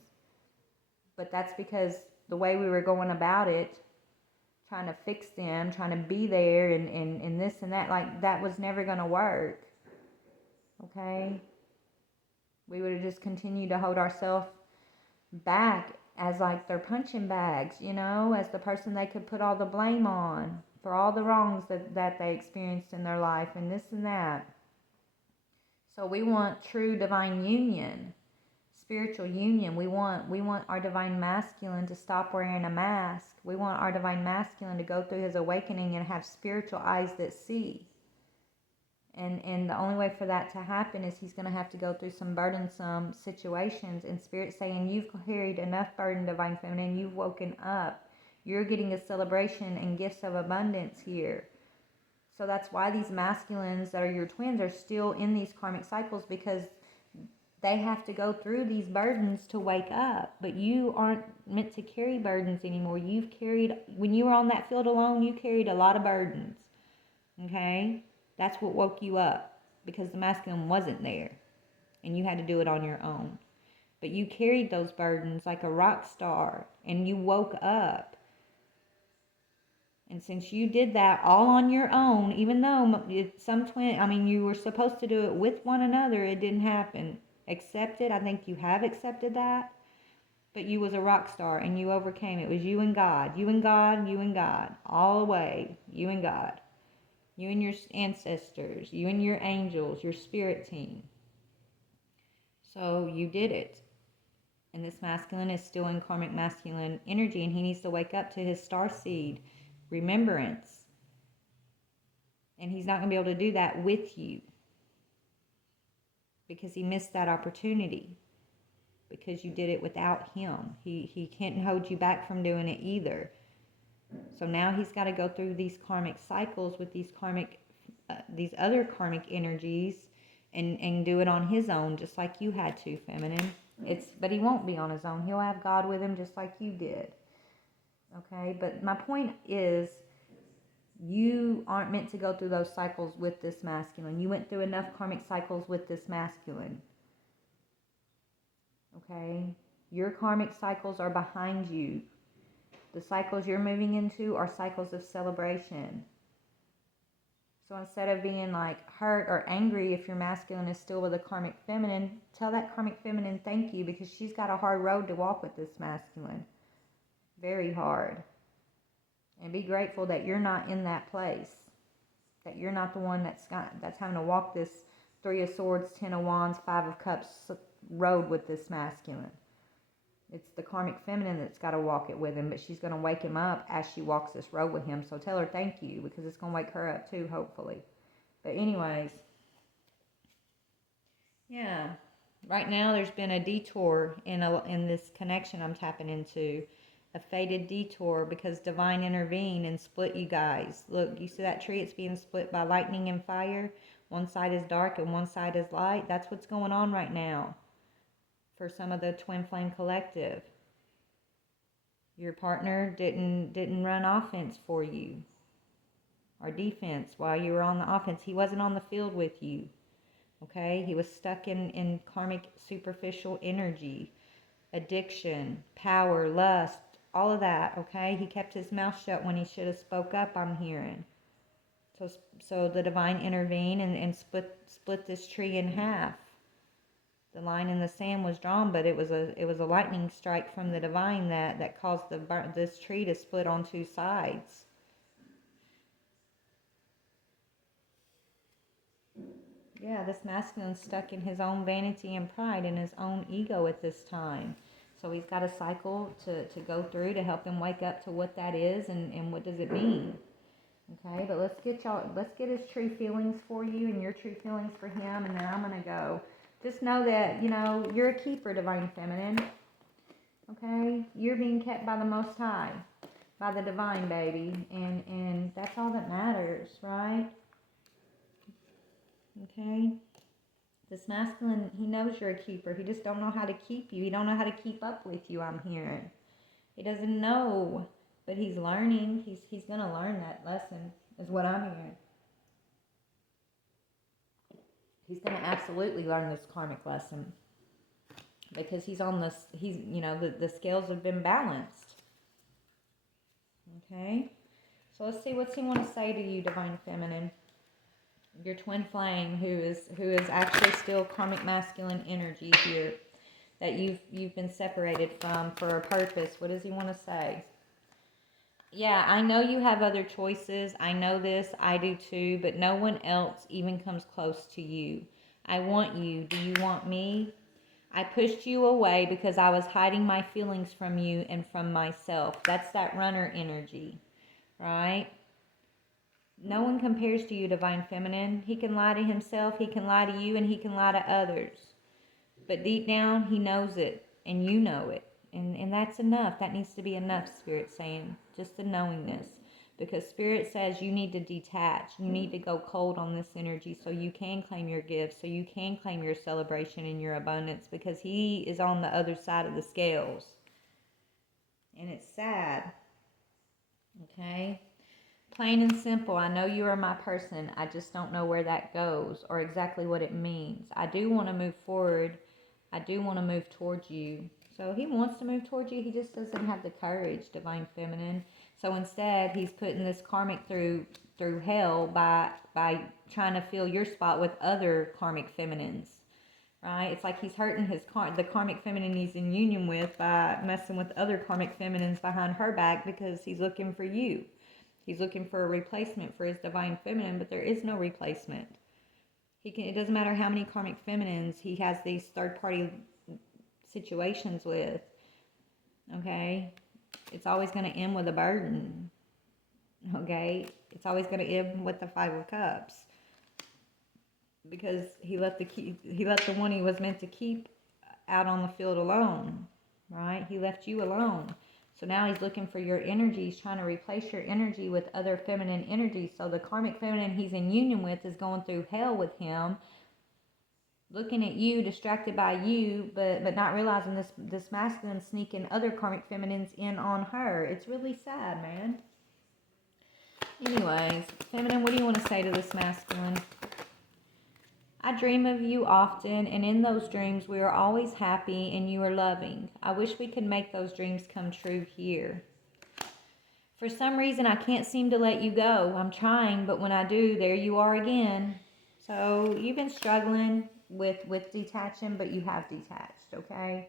But that's because the way we were going about it, trying to fix them, trying to be there and this and that, like, that was never going to work. Okay? We would have just continued to hold ourselves back as like their punching bags, as the person they could put all the blame on for all the wrongs that they experienced in their life and this and that. So we want true divine union, spiritual union. We want our divine masculine to stop wearing a mask. We want our divine masculine to go through his awakening and have spiritual eyes that see. And the only way for that to happen is he's going to have to go through some burdensome situations. And Spirit saying, you've carried enough burden, Divine Feminine. You've woken up. You're getting a celebration and gifts of abundance here. So that's why these masculines that are your twins are still in these karmic cycles, because they have to go through these burdens to wake up. But you aren't meant to carry burdens anymore. When you were on that field alone, you carried a lot of burdens. Okay? That's what woke you up, because the masculine wasn't there and you had to do it on your own. But you carried those burdens like a rock star and you woke up. And since you did that all on your own, even though you were supposed to do it with one another, it didn't happen. Accept it. I think you have accepted that. But you was a rock star and you overcame. It was you and God. You and God, you and God. All the way. You and God. You and your ancestors, you and your angels, your spirit team. So you did it. And this masculine is still in karmic masculine energy, and he needs to wake up to his star seed remembrance. And he's not going to be able to do that with you, because he missed that opportunity, because you did it without him. He can't hold you back from doing it either. So now he's got to go through these karmic cycles with these other karmic energies and do it on his own, just like you had to, feminine. But he won't be on his own. He'll have God with him just like you did. Okay, but my point is, you aren't meant to go through those cycles with this masculine. You went through enough karmic cycles with this masculine. Okay, your karmic cycles are behind you. The cycles you're moving into are cycles of celebration. So instead of being like hurt or angry if your masculine is still with a karmic feminine, tell that karmic feminine thank you, because she's got a hard road to walk with this masculine. Very hard. And be grateful that you're not in that place. That you're not the one that's having to walk this 3 of Swords, 10 of Wands, 5 of Cups road with this masculine. It's the karmic feminine that's got to walk it with him, but she's going to wake him up as she walks this road with him. So tell her thank you, because it's going to wake her up too, hopefully. But anyways, yeah, right now there's been a detour in this connection I'm tapping into. A fated detour, because divine intervened and split you guys. Look, you see that tree? It's being split by lightning and fire. One side is dark and one side is light. That's what's going on right now for some of the Twin Flame Collective. Your partner didn't run offense for you, or defense while you were on the offense. He wasn't on the field with you. Okay? He was stuck in karmic superficial energy, addiction, power, lust, all of that. Okay? He kept his mouth shut when he should have spoke up, I'm hearing. So the divine intervened and split this tree in half. The line in the sand was drawn, but it was a lightning strike from the divine that caused this tree to split on 2 sides. Yeah, this masculine's stuck in his own vanity and pride and his own ego at this time. So he's got a cycle to go through to help him wake up to what that is and what does it mean. Okay, but let's get his true feelings for you and your true feelings for him, and then I'm going to go. Just know that, you're a keeper, divine feminine. Okay? You're being kept by the Most High, by the divine, baby. And that's all that matters, right? Okay? This masculine, he knows you're a keeper. He just don't know how to keep you. He don't know how to keep up with you, I'm hearing. He doesn't know, but he's learning. He's going to learn that lesson, is what I'm hearing. He's going to absolutely learn this karmic lesson, because he's on this, the scales have been balanced. Okay? So let's see, what's he want to say to you, divine feminine? Your twin flame, who is actually still karmic masculine energy here, that you've been separated from for a purpose. What does he want to say? Yeah, I know you have other choices. I know this. I do too. But no one else even comes close to you. I want you. Do you want me? I pushed you away because I was hiding my feelings from you and from myself. That's that runner energy, right? No one compares to you, divine feminine. He can lie to himself. He can lie to you, and he can lie to others. But deep down, he knows it, and you know it. And that's enough. That needs to be enough, Spirit's saying. Just the knowingness. Because Spirit says you need to detach. You need to go cold on this energy so you can claim your gifts, so you can claim your celebration and your abundance, because he is on the other side of the scales. And it's sad. Okay? Plain and simple. I know you are my person. I just don't know where that goes or exactly what it means. I do want to move forward. I do want to move towards you. So he wants to move towards you. He just doesn't have the courage, divine feminine. So instead, he's putting this karmic through hell by trying to fill your spot with other karmic feminines. Right? It's like he's hurting the karmic feminine he's in union with by messing with other karmic feminines behind her back, because he's looking for you. He's looking for a replacement for his divine feminine, but there is no replacement. It doesn't matter how many karmic feminines he has these third-party situations with. Okay? It's always going to end with a burden. Okay? It's always going to end with the 5 of Cups. Because he let the one he was meant to keep out on the field alone. Right? He left you alone. So now he's looking for your energy. He's trying to replace your energy with other feminine energy. So the karmic feminine he's in union with is going through hell with him looking at you, distracted by you, but not realizing this masculine sneaking other karmic feminines in on her. It's really sad, man. Anyways, feminine, what do you want to say to this masculine? I dream of you often, and in those dreams we are always happy and you are loving. I wish we could make those dreams come true here. For some reason, I can't seem to let you go. I'm trying, but when I do, there you are again. So you've been struggling with detaching, but you have detached, okay?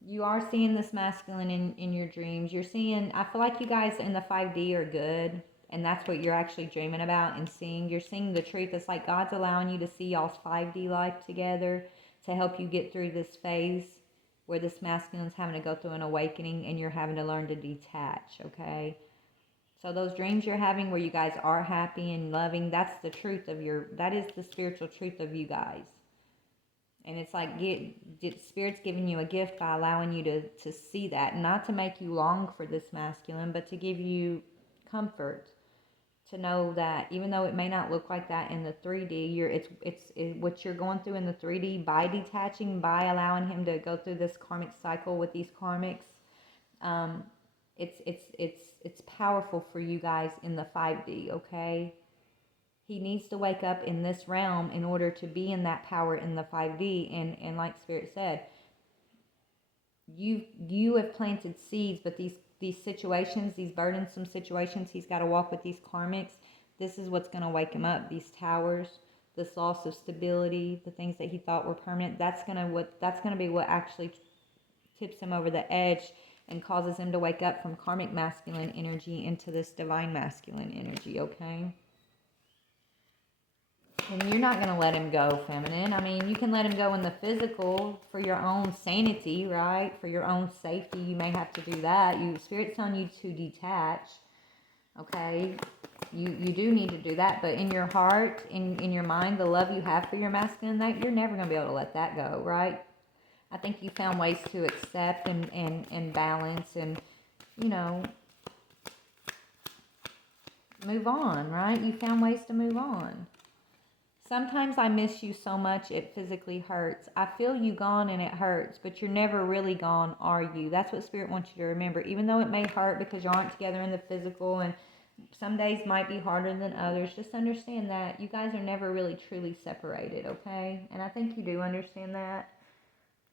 You are seeing this masculine in your dreams. You're seeing, I feel like you guys in the 5D are good. And that's what you're actually dreaming about and seeing. You're seeing the truth. It's like God's allowing you to see y'all's 5D life together to help you get through this phase where this masculine's having to go through an awakening and you're having to learn to detach, okay? So those dreams you're having where you guys are happy and loving, that's the truth of that is the spiritual truth of you guys. And it's like Spirit's giving you a gift by allowing you to see that. Not to make you long for this masculine, but to give you comfort. To know that even though it may not look like that in the 3D, it's what you're going through in the 3D by detaching, by allowing him to go through this karmic cycle with these karmics. It's powerful for you guys in the 5D, okay? He needs to wake up in this realm in order to be in that power in the 5D. And like Spirit said, you have planted seeds, but these situations, these burdensome situations, he's got to walk with these karmics. This is what's going to wake him up. These towers, this loss of stability, the things that he thought were permanent. That's going to be what actually tips him over the edge and causes him to wake up from karmic masculine energy into this divine masculine energy. Okay. And you're not going to let him go, feminine. I mean, you can let him go in the physical for your own sanity, right? For your own safety, you may have to do that. Spirit's telling you to detach, okay? You do need to do that, but in your heart, in your mind, the love you have for your masculine, that you're never going to be able to let that go, right? I think you found ways to accept and balance and, you know, move on, right? You found ways to move on. Sometimes I miss you so much it physically hurts. I feel you gone and it hurts, but you're never really gone, are you? That's what Spirit wants you to remember. Even though it may hurt because you aren't together in the physical and some days might be harder than others, just understand that you guys are never really truly separated, okay? And I think you do understand that.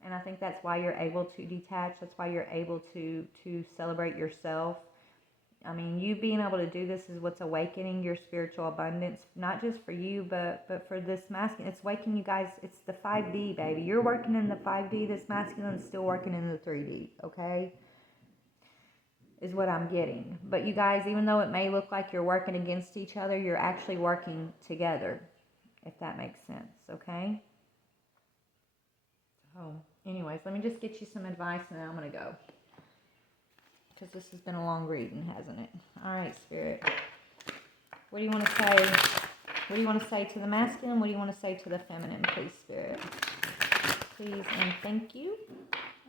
And I think that's why you're able to detach. That's why you're able to celebrate yourself. I mean, you being able to do this is what's awakening your spiritual abundance, not just for you, but for this masculine. It's waking you guys. It's the 5D, baby. You're working in the 5D. This masculine is still working in the 3D, okay? Is what I'm getting. But you guys, even though it may look like you're working against each other, you're actually working together, if that makes sense, okay? So, anyways, let me just get you some advice and then I'm going to go. Because this has been a long reading, hasn't it? All right, Spirit. What do you want to say? What do you want to say to the masculine? What do you want to say to the feminine, please, Spirit? Please and thank you.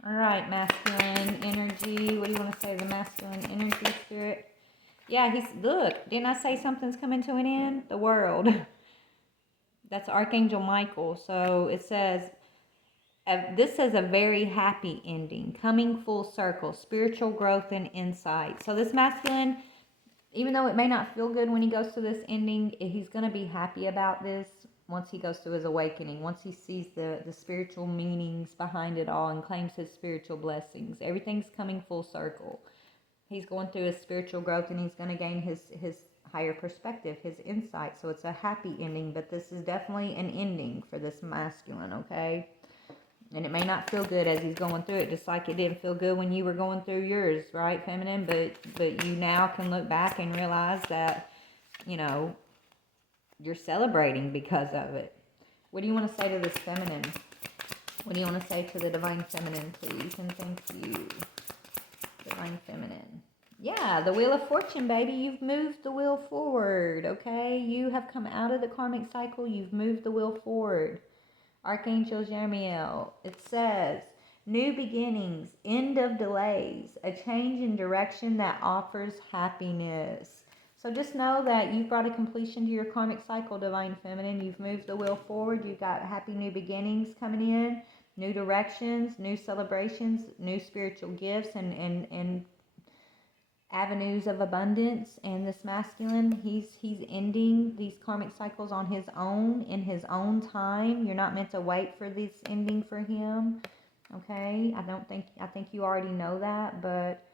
All right, masculine energy. What do you want to say to the masculine energy, Spirit? Yeah, look, didn't I say something's coming to an end? The world. That's Archangel Michael. So it says, this says a very happy ending, coming full circle, spiritual growth and insight. So this masculine, even though it may not feel good when he goes to this ending, he's going to be happy about this once he goes through his awakening, once he sees the spiritual meanings behind it all and claims his spiritual blessings. Everything's coming full circle. He's going through his spiritual growth and he's going to gain his higher perspective, his insight. So it's a happy ending, but this is definitely an ending for this masculine, okay? And it may not feel good as he's going through it, just like it didn't feel good when you were going through yours, right, feminine? But you now can look back and realize that, you know, you're celebrating because of it. What do you want to say to this feminine? What do you want to say to the divine feminine, please? And thank you, divine feminine. Yeah, the Wheel of Fortune, baby. You've moved the wheel forward, okay? You have come out of the karmic cycle. You've moved the wheel forward. Archangel Jeremiel, it says, new beginnings, end of delays, a change in direction that offers happiness. So just know that you've brought a completion to your karmic cycle, Divine Feminine. You've moved the wheel forward. You've got happy new beginnings coming in, new directions, new celebrations, new spiritual gifts, and avenues of abundance. And this masculine, he's ending these karmic cycles on his own, in his own time. You're not meant to wait for this ending for him. Okay? I think you already know that, but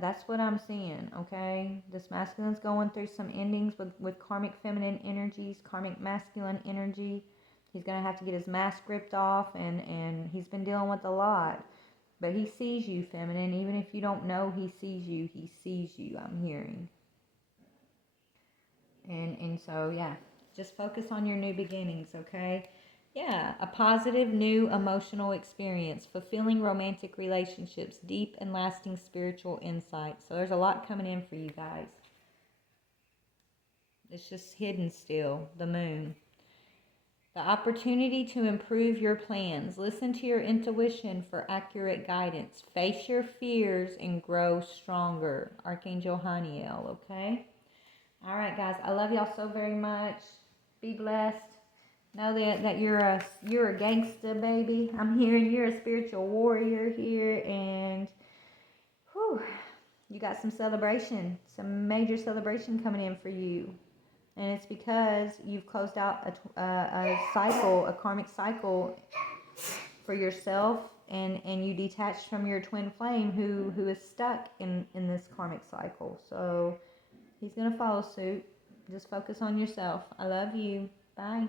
that's what I'm seeing. Okay, this masculine's going through some endings with karmic feminine energies, karmic masculine energy. He's gonna have to get his mask ripped off, and he's been dealing with a lot, but he sees you, feminine. Even if you don't know he sees you, he sees you. I'm hearing. And so yeah, just focus on your new beginnings. Okay. Yeah, a positive new emotional experience, fulfilling romantic relationships, deep and lasting spiritual insight. So there's a lot coming in for you guys. It's just hidden still, the moon. The opportunity to improve your plans. Listen to your intuition for accurate guidance. Face your fears and grow stronger. Archangel Haniel, okay? All right, guys. I love y'all so very much. Be blessed. Know that you're a gangsta, baby. I'm hearing you're a spiritual warrior here, and whew, you got some celebration, some major celebration coming in for you. And it's because you've closed out a cycle, a karmic cycle for yourself, and you detached from your twin flame who is stuck in this karmic cycle. So he's going to follow suit. Just focus on yourself. I love you. Bye.